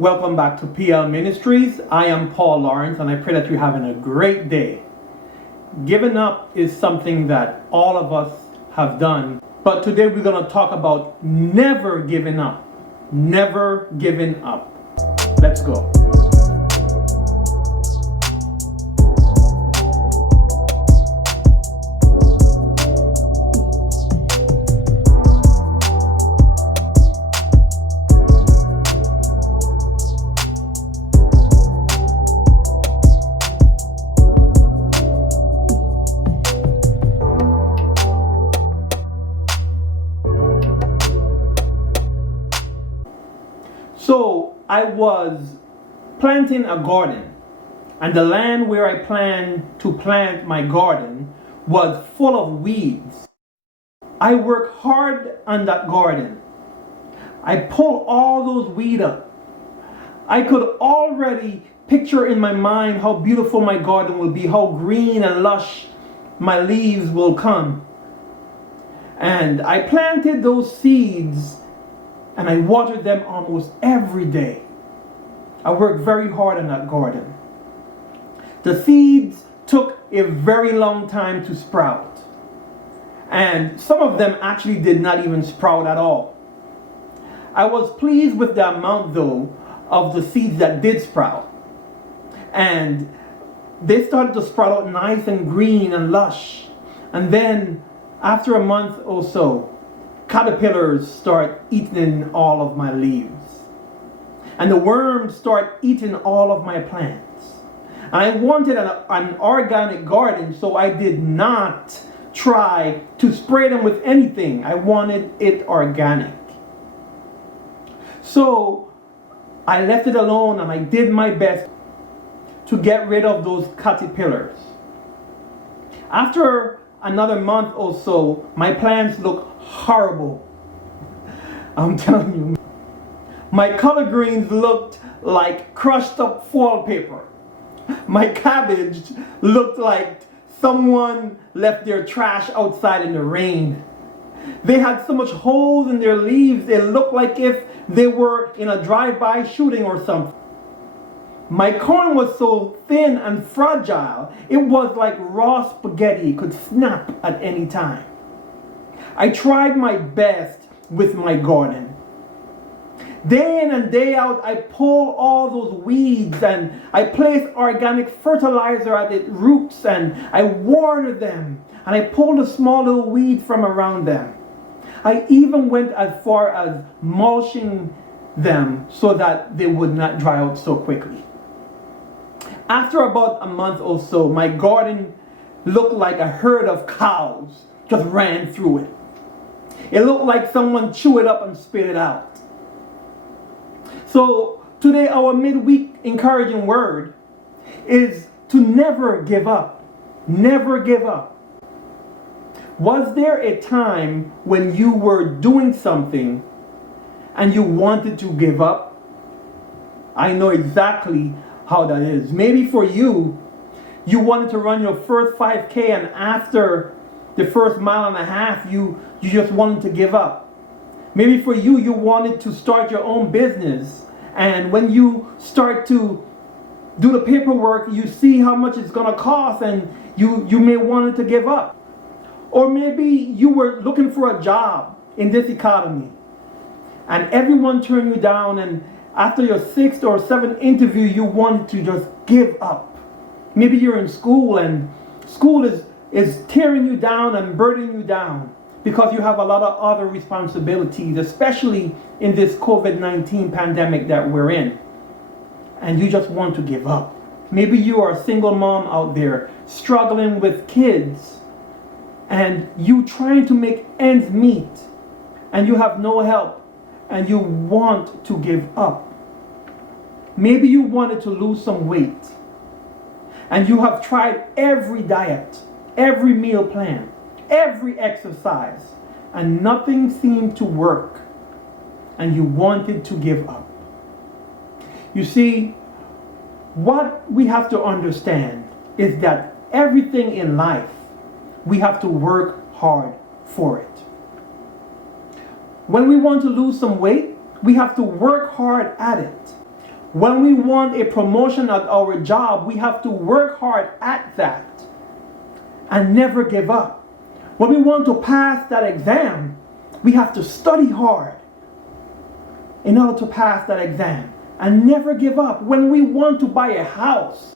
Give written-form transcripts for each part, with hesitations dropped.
Welcome back to PL Ministries. I am Paul Lawrence and I pray that you're having a great day. Giving up is something that all of us have done, but today we're going to talk about never giving up. Never giving up. Let's go. So I was planting a garden, and the land where I planned to plant my garden was full of weeds. I worked hard on that garden. I pulled all those weeds up. I could already picture in my mind how beautiful my garden will be, how green and lush my leaves will come. And I planted those seeds and I watered them almost every day. I worked very hard on that garden. The seeds took a very long time to sprout. And some of them actually did not even sprout at all. I was pleased with the amount, though, of the seeds that did sprout. And they started to sprout out nice and green and lush. And then, after a month or so, caterpillars start eating all of my leaves. And the worms start eating all of my plants. And I wanted an organic garden, so I did not try to spray them with anything. I wanted it organic. So I left it alone and I did my best to get rid of those caterpillars. After another month or so, my plants look horrible. I'm telling you. My collard greens looked like crushed up wallpaper. My cabbage looked like someone left their trash outside in the rain. They had so much holes in their leaves, it looked like if they were in a drive-by shooting or something. My corn was so thin and fragile, it was like raw spaghetti, it could snap at any time. I tried my best with my garden. Day in and day out, I pulled all those weeds and I placed organic fertilizer at its roots and I watered them and I pulled the small little weeds from around them. I even went as far as mulching them so that they would not dry out so quickly. After about a month or so, my garden looked like a herd of cows just ran through it. It looked like someone chewed it up and spit it out. So today our midweek encouraging word is to never give up. Never give up. Was there a time when you were doing something and you wanted to give up? I know exactly how that is. Maybe for you, you wanted to run your first 5K and after the first mile and a half, you just wanted to give up. Maybe for you, you wanted to start your own business. And when you start to do the paperwork, you see how much it's going to cost and you may want to give up. Or maybe you were looking for a job in this economy and everyone turned you down, and after your 6th or 7th interview, you wanted to just give up. Maybe you're in school and school is tearing you down and burdening you down because you have a lot of other responsibilities, especially in this COVID-19 pandemic that we're in. And you just want to give up. Maybe you are a single mom out there struggling with kids and you trying to make ends meet and you have no help and you want to give up. Maybe you wanted to lose some weight and you have tried every diet, every meal plan, every exercise, and nothing seemed to work and you wanted to give up. You see, what we have to understand is that everything in life, we have to work hard for it. When we want to lose some weight, we have to work hard at it. When we want a promotion at our job, we have to work hard at that and never give up. When we want to pass that exam, we have to study hard in order to pass that exam and never give up. When we want to buy a house,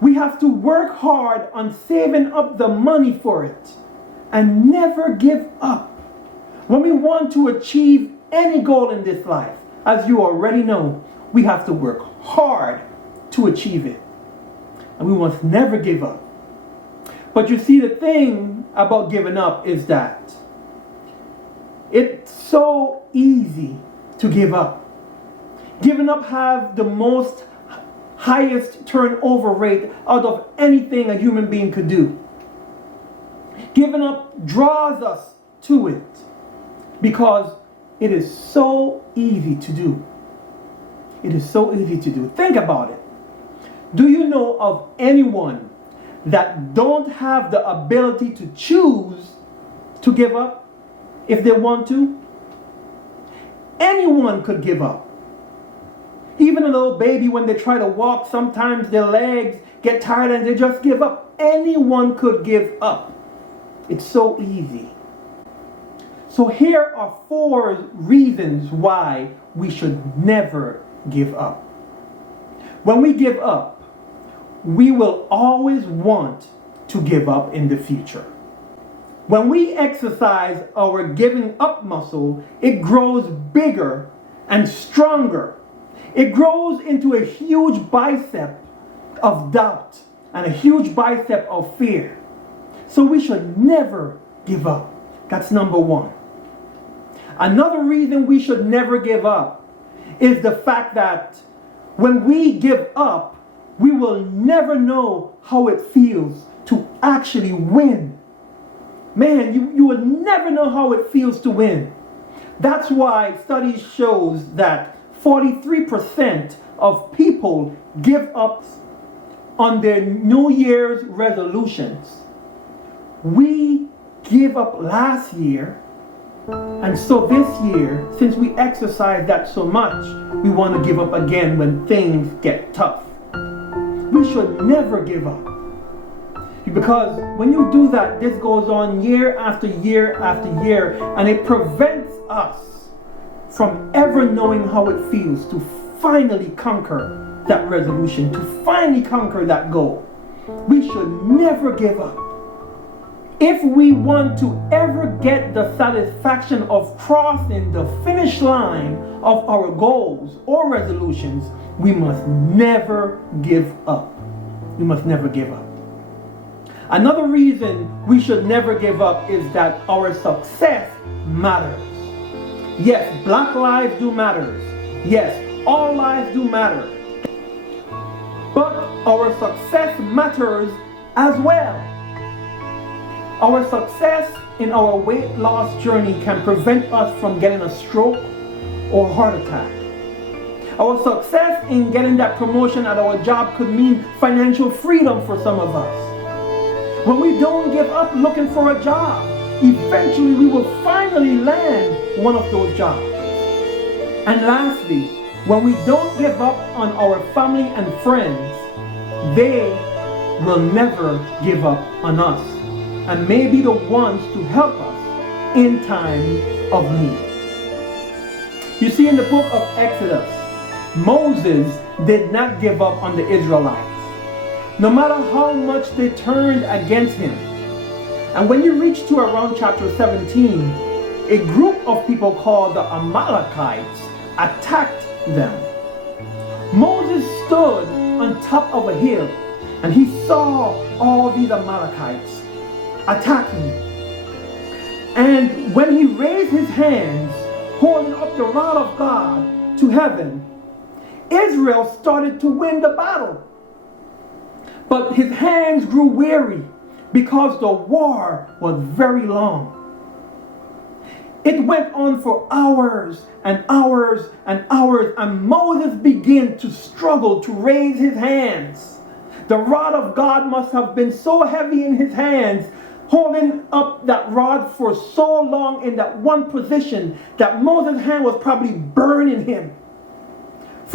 we have to work hard on saving up the money for it and never give up. When we want to achieve any goal in this life, as you already know, we have to work hard to achieve it. And we must never give up. But you see, the thing about giving up is that it's so easy to give up. Giving up has the most highest turnover rate out of anything a human being could do. Giving up draws us to it because it is so easy to do. It is so easy to do. Think about it. Do you know of anyone that don't have the ability to choose to give up if they want to? Anyone could give up. Even a little baby, when they try to walk, sometimes their legs get tired and they just give up. Anyone could give up. It's so easy. So here are 4 reasons why we should never give up. When we give up, we will always want to give up in the future. When we exercise our giving up muscle, it grows bigger and stronger. It grows into a huge bicep of doubt and a huge bicep of fear. So we should never give up. That's number 1. Another reason we should never give up is the fact that when we give up, we will never know how it feels to actually win. Man, you will never know how it feels to win. That's why studies shows that 43% of people give up on their New Year's resolutions. We gave up last year, and so this year, since we exercised that so much, we want to give up again when things get tough. We should never give up. Because when you do that, this goes on year after year after year, and it prevents us from ever knowing how it feels to finally conquer that resolution, to finally conquer that goal. We should never give up. If we want to ever get the satisfaction of crossing the finish line of our goals or resolutions, we must never give up. We must never give up. Another reason we should never give up is that our success matters. Yes, black lives do matter. Yes, all lives do matter. But our success matters as well. Our success in our weight loss journey can prevent us from getting a stroke or heart attack. Our success in getting that promotion at our job could mean financial freedom for some of us. When we don't give up looking for a job, eventually we will finally land one of those jobs. And lastly, when we don't give up on our family and friends, they will never give up on us and may be the ones to help us in time of need. You see, in the book of Exodus, Moses did not give up on the Israelites, no matter how much they turned against him. And when you reach to around chapter 17, a group of people called the Amalekites attacked them. Moses stood on top of a hill and he saw all these Amalekites attacking. And when he raised his hands, holding up the rod of God to heaven, Israel started to win the battle. But his hands grew weary because the war was very long. It went on for hours and hours and hours, and Moses began to struggle to raise his hands. The rod of God must have been so heavy in his hands, holding up that rod for so long in that one position, that Moses' hand was probably burning him.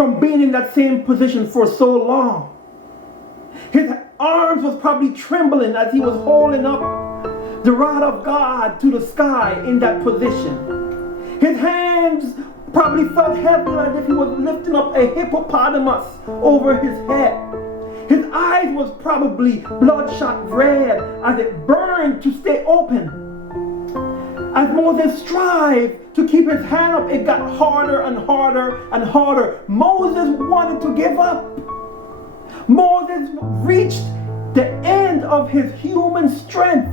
from being in that same position for so long. His arms was probably trembling as he was holding up the rod of God to the sky in that position. His hands probably felt heavy as if he was lifting up a hippopotamus over his head. His eyes was probably bloodshot red as it burned to stay open. As Moses strived to keep his hand up, it got harder and harder and harder. Moses wanted to give up. Moses reached the end of his human strength.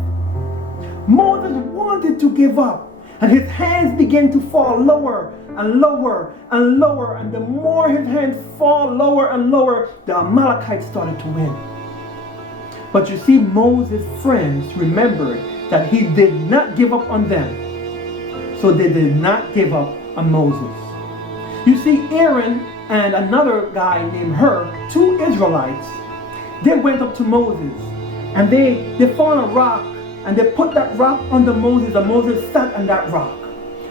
Moses wanted to give up, and his hands began to fall lower and lower and lower, and the more his hands fall lower and lower, the Amalekites started to win. But you see, Moses' friends remembered that he did not give up on them, so they did not give up on Moses. You see, Aaron and another guy named Hur, two Israelites, they went up to Moses, and they found a rock, and they put that rock under Moses, and Moses sat on that rock.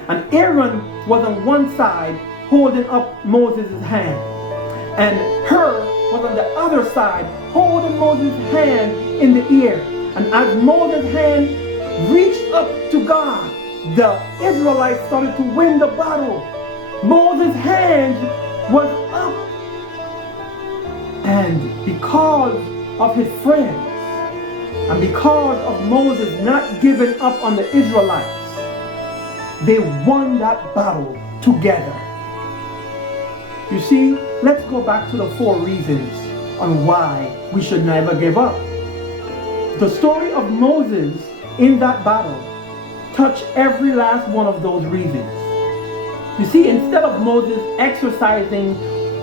And Aaron was on one side holding up Moses' hand, and Hur was on the other side holding Moses' hand in the air. And as Moses' hand reached up to God, the Israelites started to win the battle. Moses' hand was up, and because of his friends, and because of Moses not giving up on the Israelites, they won that battle together. You see, let's go back to the 4 reasons on why we should never give up. The story of Moses in that battle touched every last one of those reasons. You see, instead of Moses exercising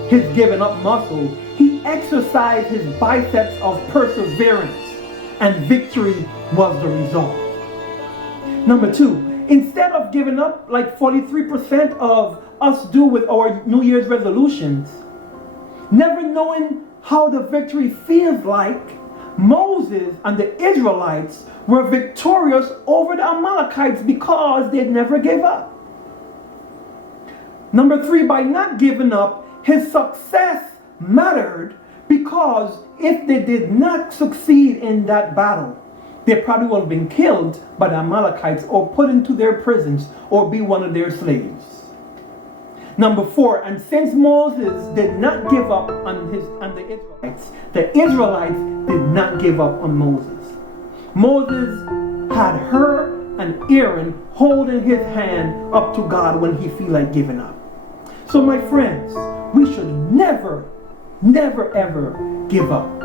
his giving up muscle, he exercised his biceps of perseverance, and victory was the result. Number 2, instead of giving up like 43% of us do with our New Year's resolutions, never knowing how the victory feels like, Moses and the Israelites were victorious over the Amalekites because they never gave up. Number 3, by not giving up, his success mattered, because if they did not succeed in that battle, they probably would have been killed by the Amalekites or put into their prisons or be one of their slaves. Number 4, and since Moses did not give up on the Israelites did not give up on Moses. Moses had Hur and Aaron holding his hand up to God when he feel like giving up. So my friends, we should never, ever give up.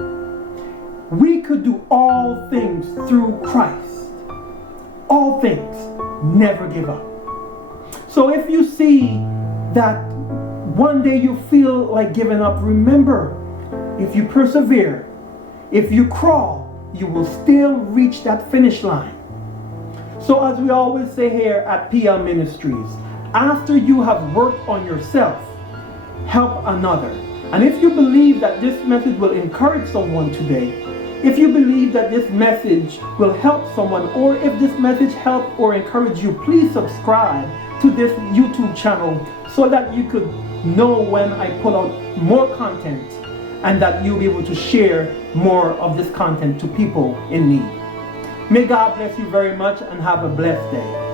We could do all things through Christ. All things. Never give up. So if you see that one day you feel like giving up, remember, if you persevere, if you crawl, you will still reach that finish line. So as we always say here at PL Ministries, after you have worked on yourself, help another. And if you believe that this message will encourage someone today, if you believe that this message will help someone, or if this message help or encourage you, please subscribe to this YouTube channel so that you could know when I put out more content, and that you'll be able to share more of this content to people in need. May God bless you very much, and have a blessed day.